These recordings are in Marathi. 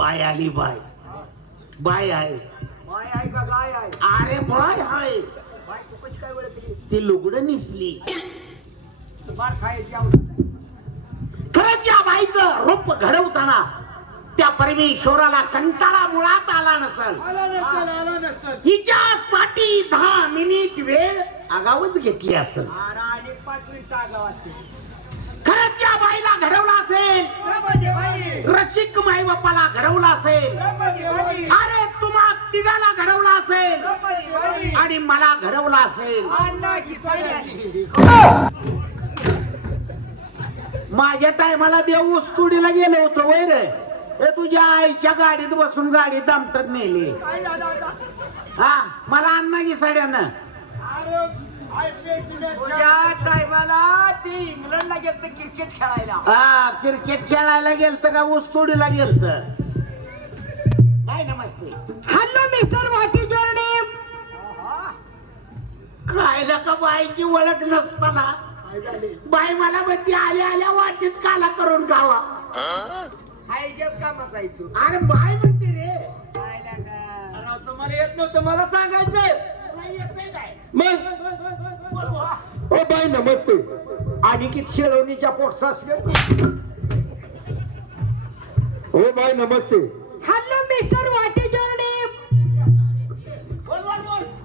बाय आली बाय. बाय आहे. बाय आहे का गाय आहे? अरे बाय आहे. बाय तू कशी काय ओळखली? ती लुगडं निसली. खायची आवडत खरंच या बाईचं रूप घडवताना त्या परमेश्वराला कंटाळा मुळात आला नसल. आला नसल आला नसल. हिच्यासाठी दहा मिनिट वेळ आगावच घेतली असेल. अरे आणि पाच मिनिट आगाव असते खरंच या बाईला घडवलं असेल. बापाला घडवलं असेल. अरे तुम्हा तिघाला घडवलं असेल. आणि मला घडवलं असेल. माझ्या टायमाला देव ऊसतोडीला गेलो होतो वय रे. हे तुझ्या आईच्या गाडीत बसून गाडी दामटत नेली? हा मला अन्नागी साड्यानं टायमाला ती इंग्लंडला गेलं क्रिकेट खेळायला. हा क्रिकेट खेळायला गेलत का? ऊसतोडीला गेलत. काय नमस्ते हॅलो मिस्टर नेम आहा, काय का बाईची ओळख नसताना? काय झाले? बाई मला म्हणते आल्या आल्या वाटेत काला करून खावा. कामाचा अरे बाय म्हणते रे? तुम्हाला येत नव्हतं मला सांगायचंय. मग? ओ बाई नमस्ते. आणि की शेळवणीच्या पोटचा ओ बाई नमस्ते. Hello mister what is your name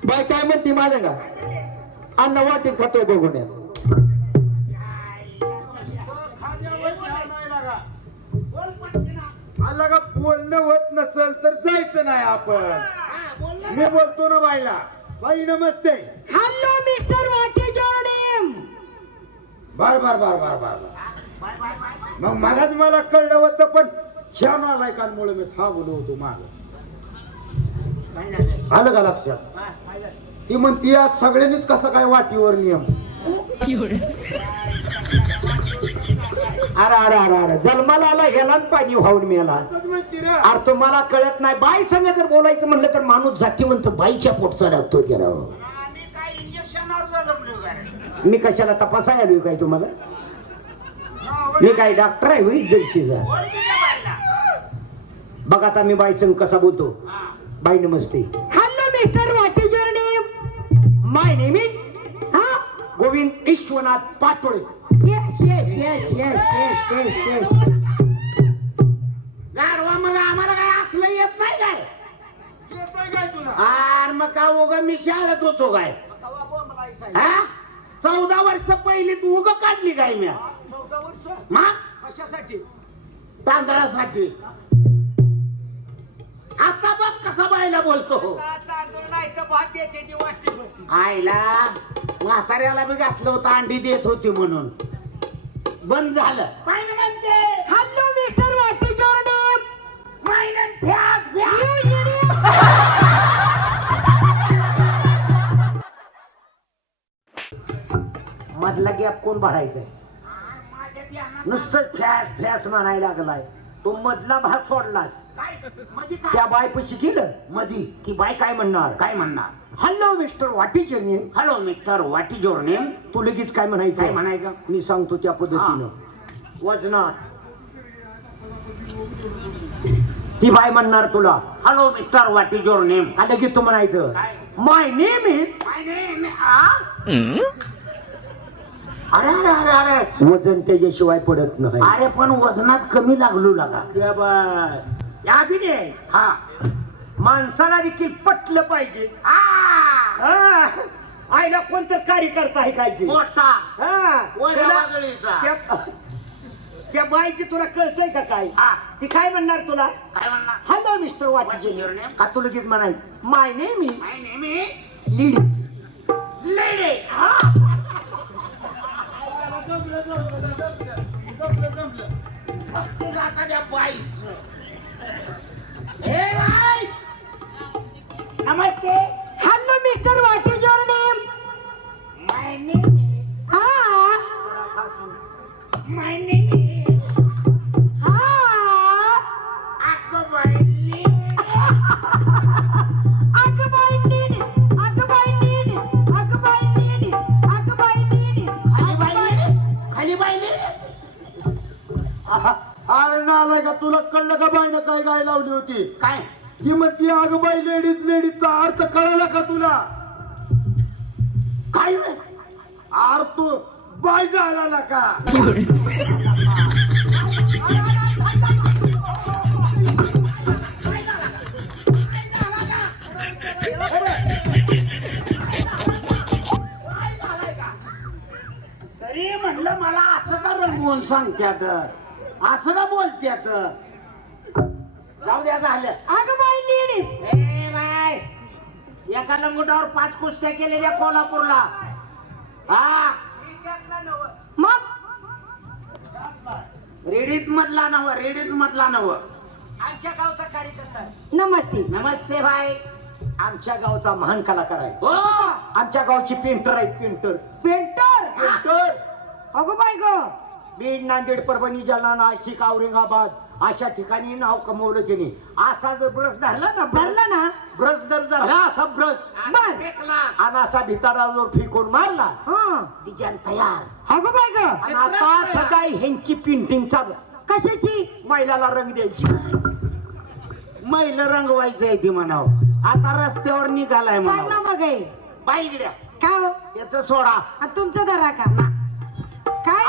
बाई काय म्हणते माझ्या का अन्न वाटीत खातो बघून या. आला का बोलणं होत नसेल तर जायचं नाही आपण. मी बोलतो ना बाईला. बाई नमस्ते. हॅलो मिस्टर युअर नेम बर बर बर बर बर बर. मग मलाच मला कळलं होतं पण छान आलाय कानमुळे मी थांबलो होतो माग. आलं का लक्षात? ती म्हणती आज सगळ्यांनीच कसं काय वाटीवर नियम? अरे अरे अरे अरे जन्माला आला ह्याला पाणी वाहून मेला अरे तो मला कळत नाही. बाई संग जर बोलायचं म्हणलं तर माणूस जातीवंत बाईच्या पोटचा लागतो गेला मी कशाला तपासाय आलोय काय तुम्हाला? मी काय डॉक्टर आहे होईल जर्शीचा बघा आता मी बाई संग कसा बोलतो. बाई नमस्ते. Hello mister what is your name my name is हा Govind Vishwanath Patole. Yes yes yes yes yes yes yes गारवा मग आम्हाला काय असलं येत नाही काय? आर मग का उगा मी शाळेत होतो काय? हा? चौदा वर्ष पहिली तू उग काढली काय म्या? मग? कशासाठी? तांदळासाठी. आता बघ कसा बायला बोलतो. तांदूळ म्हाताऱ्याला बी घातलं होतं अंडी देत होती म्हणून. बंद झालं. म्हणते hello mister my name idiot मधला गॅप कोण भरायचा नुसतं फॅस फॅस म्हणायला लागलाय. तो मधला भाग सोडलाच. त्या बाय पशी गेलं मधी. ती बाय काय म्हणणार काय म्हणणार? Hello mister what is your name hello mister what is your name तू लगेच काय म्हणायचं? काय म्हणायचं? मी सांगतो त्या पद्धतीनं. वजनात. ती बाय म्हणणार तुला. Hello mister what is your name का लगेच तू म्हणायचं. My name is my name अरे अरे अरे अरे. वजन त्याच्याशिवाय पडत नाही. अरे पण वजनात कमी लागलो लागा. या बी दे हा. माणसाला देखील पटलं पाहिजे. हा. आईला कोणतं कार्यकर्ता आहे काय की? हा. त्याला- त्या- त्या बाईची तुला कळतंय का काय? ती काय म्हणणार तुला? काय म्हणणार? हॅलो मिस्टर वाटी का तू लगेच म्हणाय? My name is my name is ladies lady Namaste. Hello mister what is your name my name हा माय नेम हा. अगं बाई अगं बाई नीड अगं बाई नीड अगं बाई नीड अगं बाई नीड खाली अगं बाई बाई खाली बाई अरे ना आला का तुला कळलं का बाईनं काय गाय लावली होती? काय? ती म्हणती अगं बाई लेडीज लेडीजचा अर्थ कळाला का तुला? काय अर्थ बाय झाला का? तरी म्हणलं मला असं का रंगवून सांगत्यात? असं का बोलत्यात? जाऊ द्या झालं अगं बाई लेडीज. ए बाय एका लंगोटावर पाच कुस्त्या केलेल्या कोल्हापूरला. हा? मग? रेडीत मधला नव रेडीत मधला नव. आमच्या गावचा कार्यकर्ता. नमस्ते. नमस्ते भाई आमच्या गावचा महान कलाकार आहे. हो? आमच्या गावची पेंटर आहे पेंटर. पेंटर? पेंटर. अगं बाई ग. बीड नांदेड परभणी जालना नाशिक औरंगाबाद. अशा ठिकाणी नाव कमवलं त्यांनी असा जर ब्रश धरला ना ब्रश धरलं ना? ब्रश जर धरला. असा ब्रश. बर. आणि असा भितारा जो फेकून मारला. हं. डिझाईन तयार. अगं बाई ग. आणि आता सकाळी ह्यांची पेंटिंग चालू कशाची? महिलाला रंग द्यायची. महिला रंगवायचं आहे ती म्हणाव. आता रस्त्यावर निघालाय म्हणाव. मग आहे बाई गिड्या का हो? याच सोडा. आणि तुमचं धरा का? काय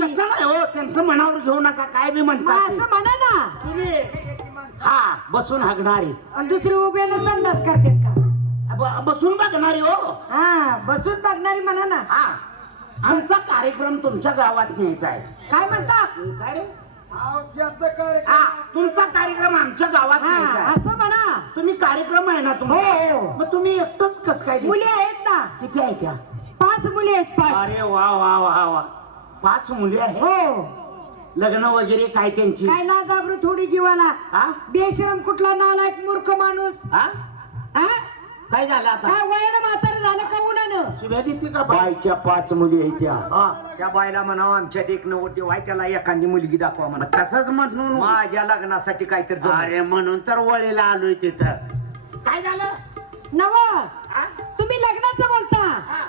तसं नाही हो त्यांचं मनावर घेऊ नका काय बी मग म्हणतात असं ते. म्हणा ना. तुम्ही हा बसून हागणारी. आणि दुसरी उभ्यानं संडास करतात का? ब- बसून बघणारी हो. हा बसून बघणारी म्हणा ना. हा आमचा कार्यक्रम तुमच्या गावात न्यायचा आहे. काय म्हणता? काय रे? हा तुमचा कार्यक्रम आमच्या गावात हा न्यायचा आहे. असं म्हणा. तुम्ही कार्यक्रम आहे ना हो, तुम्ही हो. मग तुम्ही एकटंच कस काय मुली आहेत ना. किती आहे त्या? पाच मुली आहेत पाच. अरे वा वा वा वा. पाच मुली आहे हो. लग्न वगैरे काय त्यांची? काय ना घाबरू थोडी जीवाला. हा बेशरम कुठला नालायक मूर्ख माणूस? हा हा काय झालं आता? काय वयानं म्हातारं झालं का उन्हानं? शिव्या देते का बाई? बाईच्या पाच मुली आहेत त्या. हा, त्या बायला म्हणावं आमच्यात एक नव्वद वाय त्याला एखादी मुलगी दाखवा म्हणा तसंच म्हणून. माझ्या लग्नासाठी काहीतरी अरे म्हणून तर वळीला आलोय तिथं. काय झालं? नव हा? तुम्ही लग्नाचं बोलता? हा.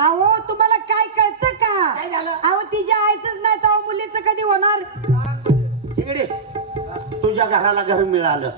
अहो तुम्हाला काय कळतं का? काय झालं? होणार? इकडे. तुझ्या घराला घर मिळालं.